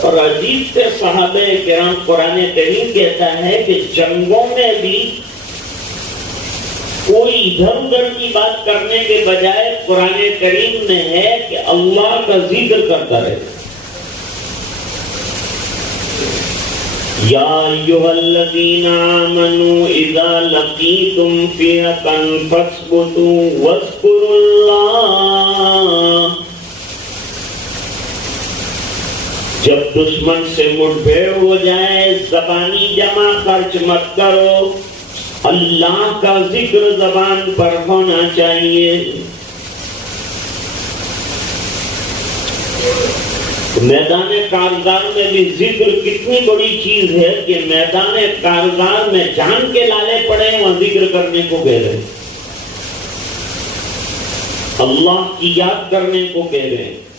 और अजीब से सहाबे किराम कुरान करीम कहता है कि जंगों में भी कोई इधर उधर की बात करने के बजाय कुरान करीम में है कि अल्लाह का जिक्र करता रहे। या अय्युहल्लज़ीना आमनू इज़ा लक़ीतुम फ़िअतन फ़स्बुतू वज़्कुरुल्लाह। जब दुश्मन से मुठभेड़ हो जाए ज़बानी जमा खर्च मत करो, अल्लाह का जिक्र ज़बान पर होना चाहिए। मैदान कारज़ार में भी जिक्र कितनी बड़ी चीज है कि मैदान कारज़ार में जान के लाले पड़े वहां जिक्र करने को कह रहे, अल्लाह की याद करने को कह रहे हैं।